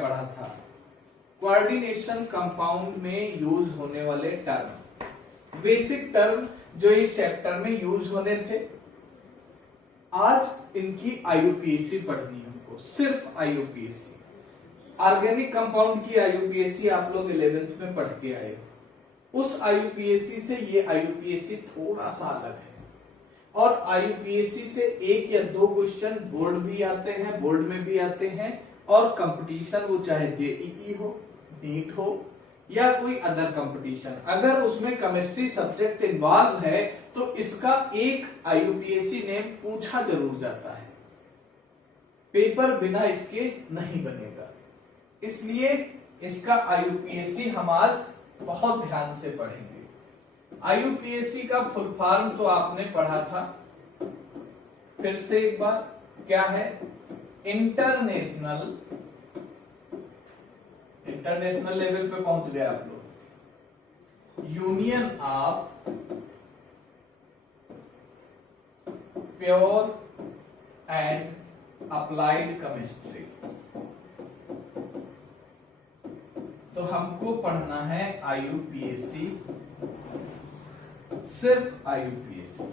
पढ़ा था? Coordination compound में यूज होने वाले टर्म, बेसिक टर्म जो इस चैप्टर में यूज होने थे। आज इनकी आईयूपीएसी पढ़नी है हमको, सिर्फ आईयूपीएसी। ऑर्गेनिक कंपाउंड की आईयूपीएसी आप लोग 11th में पढ़ के आए हो। उस आईयूपीएसी से ये आईयूपीएसी थोड़ा सा अलग है, और आईयूपीएसी से एक या दो क्वेश्चन बोर्ड भी आते हैं, बोर्ड में भी आते हैं, और कंपटीशन वो चाहे जेईई हो, नीट हो या कोई अदर कंपटीशन, अगर उसमें केमिस्ट्री सब्जेक्ट इन्वॉल्व है तो इसका एक आईयूपीएसी नेम पूछा जरूर जाता है। पेपर बिना इसके नहीं बनेगा, इसलिए इसका आईयूपीएसी हम आज बहुत ध्यान से पढ़ेंगे। आईयूपीएसी का फुल फॉर्म तो आपने पढ़ा था, फिर से एक बार क्या है? इंटरनेशनल लेवल पे पहुंच गए आप लोग। Union of pure and applied chemistry. तो हमको पढ़ना है आईयूपीएसी, सिर्फ आईयूपीएसी।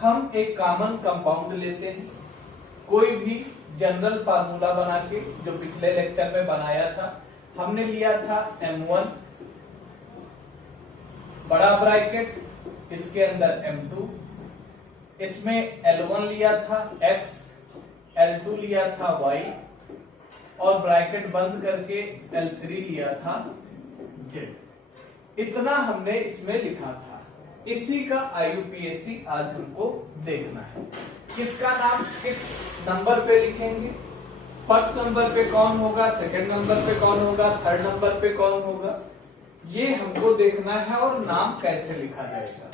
हम एक कॉमन कंपाउंड लेते हैं, कोई भी जनरल फार्मूला बना के, जो पिछले लेक्चर में बनाया था। हमने लिया था M1 बड़ा ब्रैकेट, इसके अंदर M2, इसमें L1 लिया था X, L2 लिया था Y, और ब्रैकेट बंद करके L3 लिया था Z। इतना हमने इसमें लिखा था। इसी का आईयूपीएसी आज हमको देखना है। किसका नाम किस नंबर पे लिखेंगे? फर्स्ट नंबर पे कौन होगा, सेकंड नंबर पे कौन होगा, थर्ड नंबर पे कौन होगा, ये हमको देखना है, और नाम कैसे लिखा जाएगा।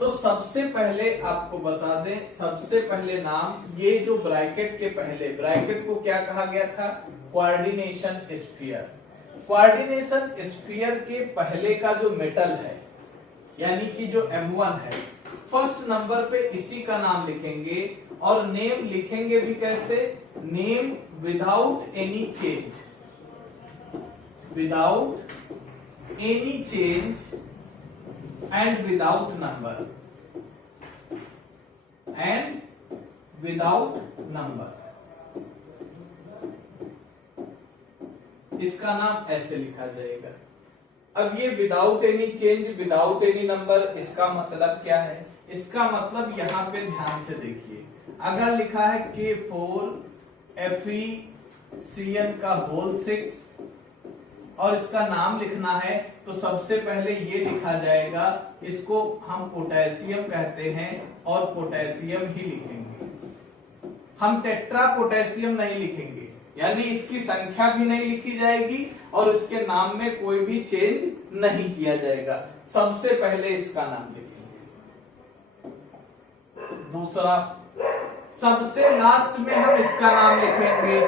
तो सबसे पहले आपको बता दें, सबसे पहले नाम, ये जो ब्रैकेट के पहले, ब्रैकेट को क्या कहा गया था? Coordination sphere. कोऑर्डिनेशन स्फीयर के पहले का जो मेटल है, यानी कि जो M1 है, फर्स्ट नंबर पे इसी का नाम लिखेंगे, और नेम लिखेंगे भी कैसे? Name without any change, without any change and without number, and without number. इसका नाम ऐसे लिखा जाएगा। अब ये without any change, without any number, इसका मतलब क्या है? इसका मतलब यहां पे ध्यान से देखिए, अगर लिखा है K4 FeCN का होल 6 और इसका नाम लिखना है, तो सबसे पहले ये लिखा जाएगा, इसको हम पोटेशियम कहते हैं, और पोटेशियम ही लिखेंगे। हम टेट्रा पोटेशियम नहीं लिखेंगे, यानी इसकी संख्या भी नहीं लिखी जाएगी, और इसके नाम में कोई भी चेंज नहीं किया जाएगा। सबसे पहले इसका नाम लिखेंगे। दूसरा, सबसे लास्ट में हम इसका नाम लिखेंगे,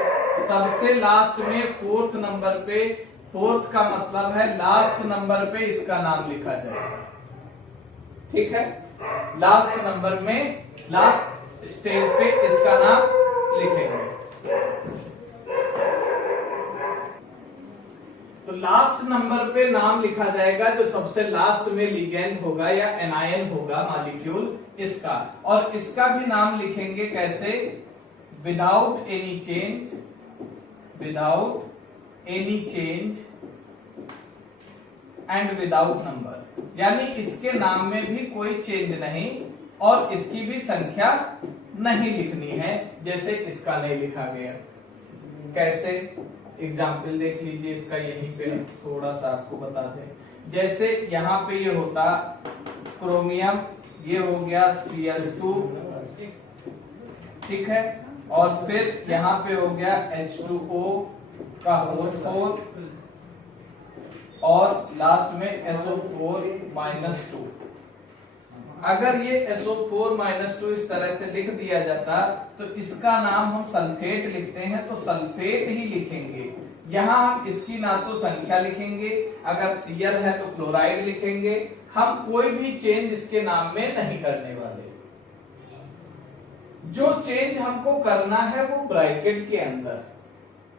सबसे लास्ट में फोर्थ नंबर पे, फोर्थ का मतलब है लास्ट नंबर पे इसका नाम लिखा जाएगा। ठीक है, लास्ट नंबर में, लास्ट स्टेज पे इसका नाम लिखेंगे। तो लास्ट नंबर पे नाम लिखा जाएगा जो सबसे लास्ट में लिगेंड होगा या एनायन होगा मॉलिक्यूल, इसका, और इसका भी नाम लिखेंगे कैसे? Without any change, without any change and without number, यानी इसके नाम में भी कोई चेंज नहीं, और इसकी भी संख्या नहीं लिखनी है, जैसे इसका नहीं लिखा गया। कैसे? एग्जाम्पल देख लीजिए इसका, यहीं पे थोड़ा सा आपको बता दें। जैसे यहाँ पे ये होता क्रोमियम, ये हो गया Cl2, ठीक है, और फिर यहाँ पे हो गया H2O का होल 4, और लास्ट में SO4-2। अगर ये SO4-2 इस तरह से लिख दिया जाता, तो इसका नाम हम सल्फेट लिखते हैं, तो सल्फेट ही लिखेंगे। यहाँ हम इसकी ना तो संख्या लिखेंगे, अगर Cl है तो क्लोराइड लिखेंगे, हम कोई भी चेंज इसके नाम में नहीं करने वाले। जो चेंज हमको करना है वो ब्रैकेट के अंदर,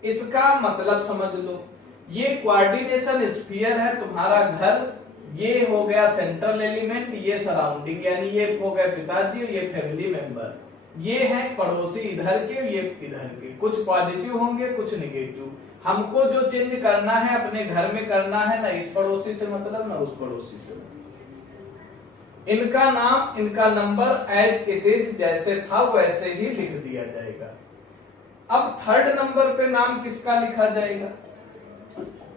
इसका मतलब समझ लो, ये कोऑर्डिनेशन स्फीयर है तुम्हारा घर, ये हो गया सेंट्रल एलिमेंट, ये सराउंडिंग, यानी ये हो गए पिताजी और ये फैमिली मेंबर, ये हैं पड़ोसी इधर के, ये इधर के, कुछ पॉजिटिव होंगे कुछ निगेटिव। हमको जो चेंज करना है अपने घर में करना है, ना इस पड़ोसी से मतलब ना उस पड़ोसी से। इनका नाम, इनका नंबर एज इट इज जैसे था वैसे ही लिख दिया जाएगा। अब थर्ड नंबर पे नाम किसका लिखा जाएगा?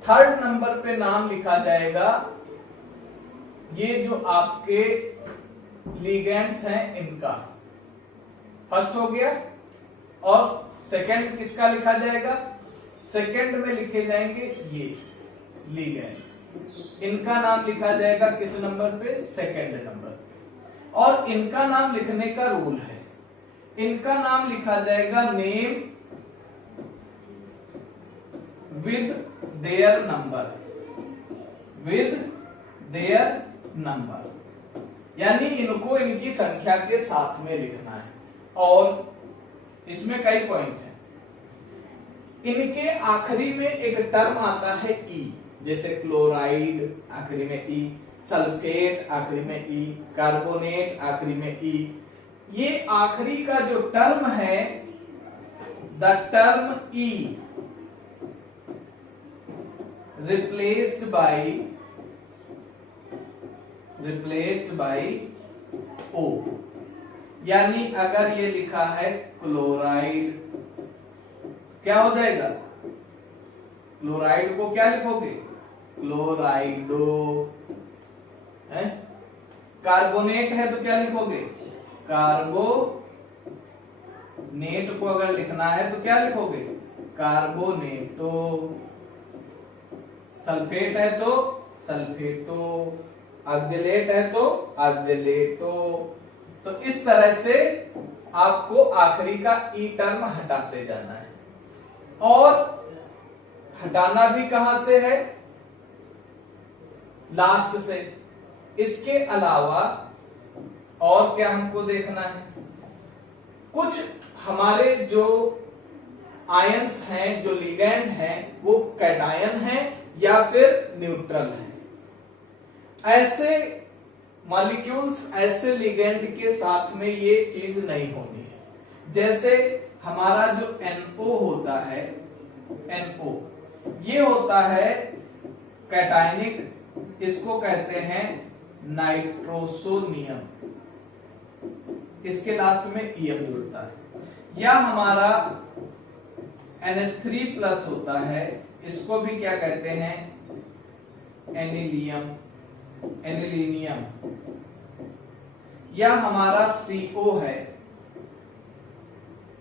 थर्ड नंबर पे नाम लिखा जाएगा ये जो आपके लिगेंड्स हैं इनका, फर्स्ट हो गया। और सेकंड किसका लिखा जाएगा? सेकंड में लिखे जाएंगे ये लिगेंड, इनका नाम लिखा जाएगा किस नंबर पे? Second number. और इनका नाम लिखने का रूल है, इनका नाम लिखा जाएगा name with their number, with their number, यानी इनको इनकी संख्या के साथ में लिखना है। और इसमें कई पॉइंट हैं। इनके आखिरी में एक टर्म आता है ई, जैसे क्लोराइड आखिरी में ई, सल्फेट आखिरी में ई, कार्बोनेट आखिरी में ई। ये आखिरी का जो टर्म है, the term E replaced by O, यानी अगर ये लिखा है क्लोराइड, क्या हो जाएगा? क्लोराइड को क्या लिखोगे? क्लोराइडो। कार्बोनेट है तो क्या लिखोगे? कार्बोनेट को अगर लिखना है तो क्या लिखोगे? कार्बोनेटो। सल्फेट है तो सल्फेटो, ऑक्जेलेट है तो ऑक्जेलेटो। तो इस तरह से आपको आखिरी का ई टर्म हटाते जाना है। और हटाना भी कहां से है? लास्ट से। इसके अलावा और क्या हमको देखना है? कुछ हमारे जो आयंस हैं, जो लिगैंड हैं, वो कैटायन हैं या फिर न्यूट्रल हैं। ऐसे मॉलिक्यूल्स, ऐसे लिगेंड के साथ में ये चीज नहीं होनी है। जैसे हमारा जो NO होता है, NO ये होता है कैटायनिक, इसको कहते हैं नाइट्रोसोनियम, इसके लास्ट में EM जुड़ता है। या हमारा NH3+ होता है, इसको भी क्या कहते हैं? एनिलियम, एनिलीनियम। या हमारा CO है,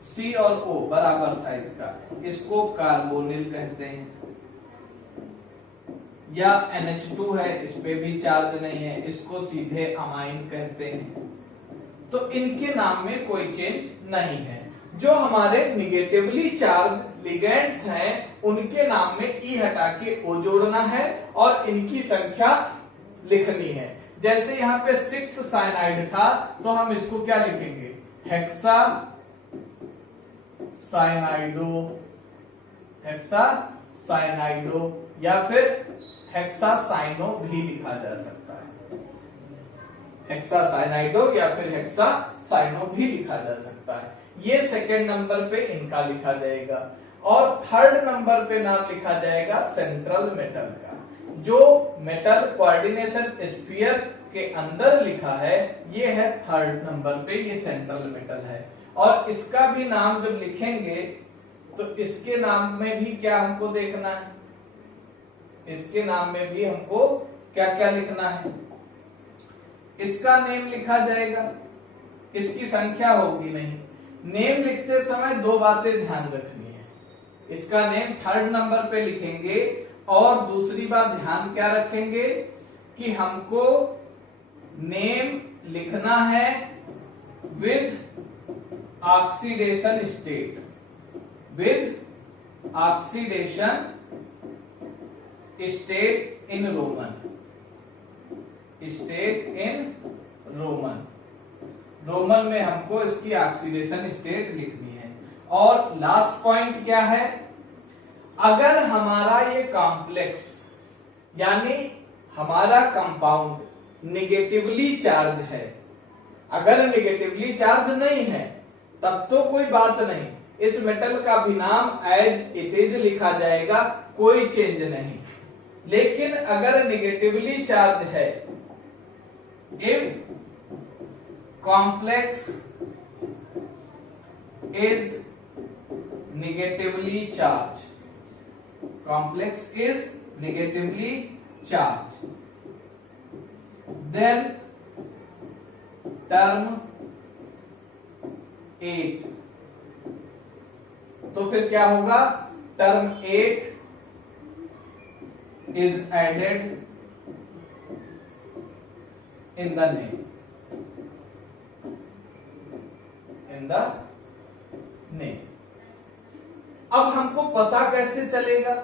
C और O बराबर साइज का, इसको कार्बोनिल कहते हैं। या NH2 है, इस पे भी चार्ज नहीं है, इसको सीधे अमाइन कहते हैं। तो इनके नाम में कोई चेंज नहीं है। जो हमारे निगेटिवली चार्ज लिगेंड्स हैं, उनके नाम में ई हटा के ओ जोड़ना है और इनकी संख्या लिखनी है। जैसे यहाँ पे 6 साइनाइड था, तो हम इसको क्या लिखेंगे? हेक्सा साइनाइडो, हेक्सा साइनाइडो, या फिर हेक्सा साइनो भी लिखा जा सकता है। हेक्सा साइनाइडो या फिर हेक्सा साइनो भी लिखा जा सकता है। ये सेकेंड नंबर पे इनका लिखा जाएगा। और थर्ड नंबर पे नाम लिखा जाएगा सेंट्रल मेटल का। जो मेटल कोऑर्डिनेशन स्फीयर के अंदर लिखा है, ये है थर्ड नंबर पे, ये सेंट्रल मेटल है। और इसका भी नाम जब लिखेंगे तो इसके नाम में भी क्या हमको देखना है? इसके नाम में भी हमको क्या क्या लिखना है? इसका नेम लिखा जाएगा, इसकी संख्या होगी नहीं। नेम लिखते समय दो बातें ध्यान रखनी है। इसका नेम थर्ड नंबर पे लिखेंगे, और दूसरी बात ध्यान क्या रखेंगे कि हमको नेम लिखना है with oxidation state, with oxidation state in Roman, state in Roman. Roman में हमको इसकी ऑक्सीडेशन स्टेट लिखनी है। और लास्ट पॉइंट क्या है, अगर हमारा ये कॉम्प्लेक्स यानी हमारा कंपाउंड निगेटिवली चार्ज है, अगर निगेटिवली चार्ज नहीं है तब तो कोई बात नहीं, इस मेटल का भी नाम एज इट इज लिखा जाएगा, कोई चेंज नहीं। लेकिन अगर निगेटिवली चार्ज है, if complex is negatively charged, complex is negatively charged, then term 8, तो फिर क्या होगा, term 8 is added in the name, in the name। अब हमको पता कैसे चलेगा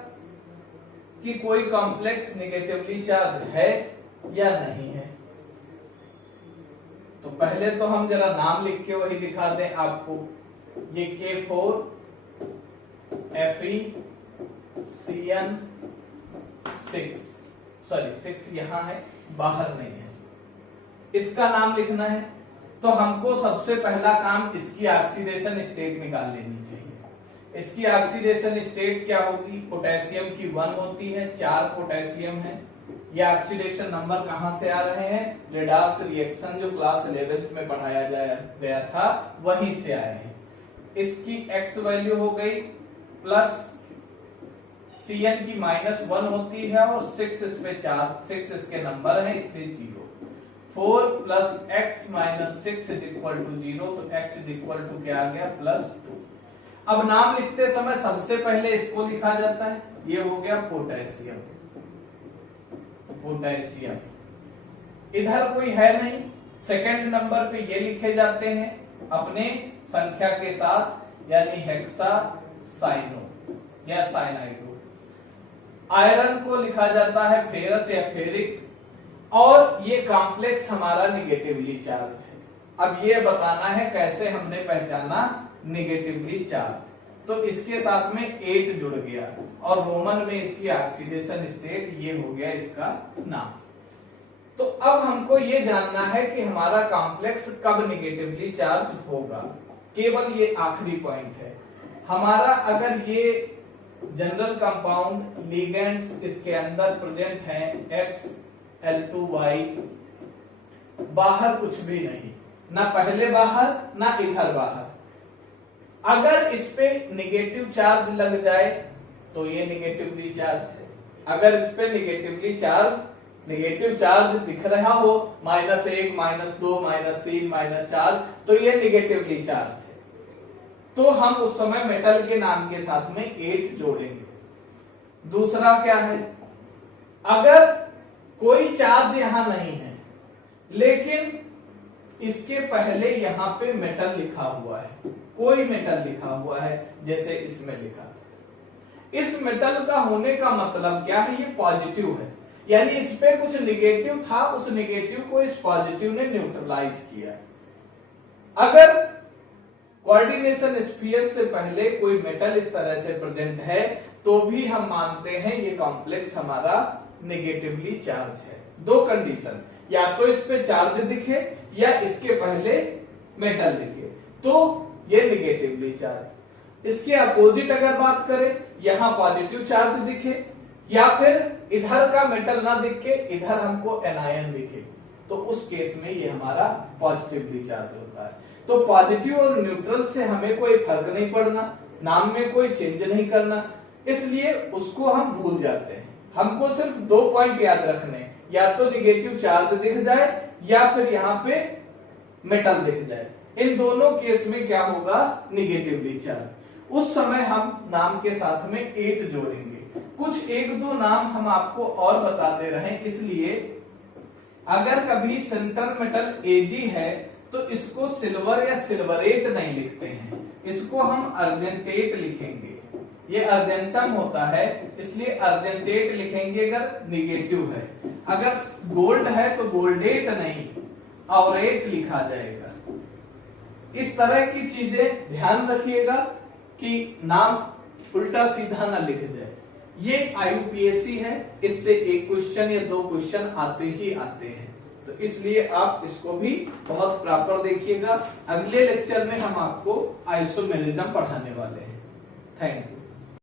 कि कोई कॉम्प्लेक्स निगेटिवली चार्ज है या नहीं है? तो पहले तो हम जरा नाम लिख के वही दिखा दें आपको। ये K4 FeCN6, सॉरी 6 यहां है, बाहर नहीं है, इसका नाम लिखना है। तो हमको सबसे पहला काम इसकी ऑक्सीडेशन स्टेट निकाल लेनी चाहिए। इसकी ऑक्सीडेशन स्टेट क्या होगी, पोटेशियम की 1 होती है, 4 पोटेशियम है। ये ऑक्सीडेशन नंबर कहां से आ रहे हैं, रेडॉक्स रिएक्शन जो क्लास 11th में पढ़ाया गया था वहीं से आए हैं। इसकी x वैल्यू हो गई प्लस Cn की -1 होती है और 6 इस पे 4, 6 इसके नंबर है इसलिए 0। 4 plus x minus 6 is equal to 0, तो x इज इक्वल टू क्या आ गया, +2। अब नाम लिखते समय सबसे पहले इसको लिखा जाता है, ये हो गया पोटेशियम, पोटेशियम। इधर कोई है नहीं, सेकंड नंबर पे ये लिखे जाते हैं अपने संख्या के साथ, यानी हेक्सासाइनो या साइनाइडो। आयरन को लिखा जाता है फेरस या फेरिक, और ये कॉम्प्लेक्स हमारा निगेटिवली चार्ज है। अब ये बताना है कैसे हमने पहचाना निगेटिवली चार्ज, तो इसके साथ में 8 जुड़ गया और रोमन में इसकी ऑक्सीडेशन स्टेट ये हो गया इसका नाम। तो अब हमको ये जानना है कि हमारा कॉम्प्लेक्स कब निगेटिवली चार्ज होगा, केवल ये आखिरी पॉइंट है हमारा। अगर ये जनरल कंपाउंड लिगेंड्स इसके अंदर प्रेजेंट हैं XL2Y, बाहर कुछ भी नहीं, ना पहले बाहर ना इधर बाहर, अगर इस पे निगेटिव चार्ज लग जाए तो ये निगेटिवली चार्ज है। अगर इस पे निगेटिव चार्ज दिख रहा हो -1, -2, -3, -4, तो ये निगेटिवली चार्ज है। तो हम उस समय मेटल के नाम के साथ में 8 जोड़ेंगे। दूसरा क्या है, अगर कोई चार्ज यहां नहीं है लेकिन इसके पहले यहां पे मेटल लिखा हुआ है, कोई मेटल लिखा हुआ है, जैसे इसमें लिखा, इस मेटल का होने का मतलब क्या है, ये पॉजिटिव है, यानी इस पे कुछ निगेटिव था, उस निगेटिव को इस पॉजिटिव ने न्यूट्रलाइज किया। अगर कोऑर्डिनेशन स्फीयर से पहले कोई मेटल इस तरह से प्रेजेंट है तो भी हम मानते हैं ये कॉम्प्लेक्स हमारा निगेटिवली चार्ज है। 2 कंडीशन, या तो इस पे चार्ज दिखे या इसके पहले मेटल दिखे, तो ये निगेटिवली चार्ज। इसके अपोजिट अगर बात करें, यहां पॉजिटिव चार्ज दिखे या फिर इधर का मेटल ना दिख के इधर हमको एनायन दिखे, तो उस केस में ये हमारा पॉजिटिवली चार्ज होता है। तो पॉजिटिव और न्यूट्रल से हमें कोई फर्क नहीं पड़ना, नाम में कोई चेंज नहीं करना, इसलिए उसको हम भूल जाते हैं। हमको सिर्फ 2 पॉइंट याद रखने, या तो निगेटिव चार्ज दिख जाए या फिर यहाँ पे मेटल दिख जाए, इन दोनों केस में क्या होगा, निगेटिवली चार्ज। उस समय हम नाम के साथ में 8 जोड़ेंगे। कुछ 1-2 नाम हम आपको और बताते रहे, इसलिए अगर कभी सेंटर मेटल Ag है तो इसको सिल्वर या सिल्वरेट नहीं लिखते हैं, इसको हम अर्जेंटेट लिखेंगे। ये अर्जेंटम होता है इसलिए अर्जेंटेट लिखेंगे अगर निगेटिव है। अगर गोल्ड है तो गोल्डेट नहीं, ऑरेट लिखा जाएगा। इस तरह की चीजें ध्यान रखिएगा कि नाम उल्टा सीधा ना लिख दे। ये IUPAC है, इससे एक क्वेश्चन या दो क्वेश्चन आते ही आते हैं, तो इसलिए आप इसको भी बहुत प्रॉपर देखिएगा। अगले लेक्चर में हम आपको आइसोमेरिज्म पढ़ाने वाले हैं। Thank you.